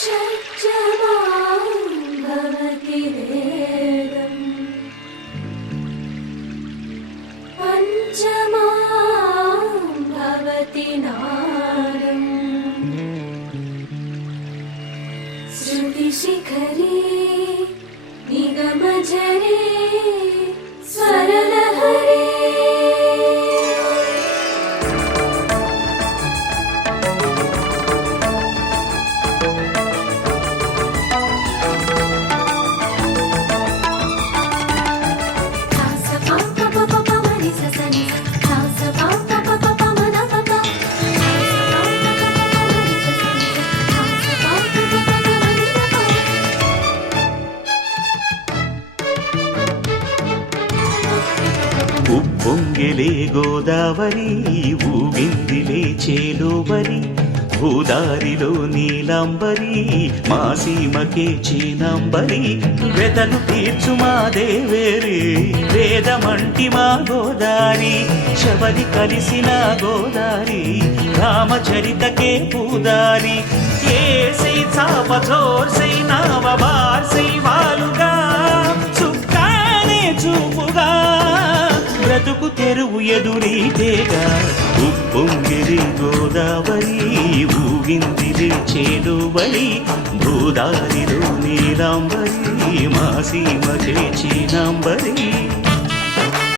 षट्जमां भवति वेदम् पञ्चमां भवति नादम् श्रुतिशिखरे निगमझरे स्वरलहरे ఉప్పొంగిలే గోదావరి ఊగిందిలే చేలోబరి భూదారిలో నీలాంబరి మా సీమకే చీనాంబరి వెతలు తీర్చు మా దేవేరి వేదమంటి మా గోదారి శబరి కలిసిన గోదారి రామచరితకే పూదారి ఏసై చాప జోర్సై నావ బార్సై వాలుగా చుక్కానే చూపుగా బ్రతుకు తెరువు ఎదురీతేగా ఉప్పొంగిరి గోదావరి ఊగిందిరి చేలువరి భూదారిలో నీలాంబరి మా సీమకే చీనాంబరి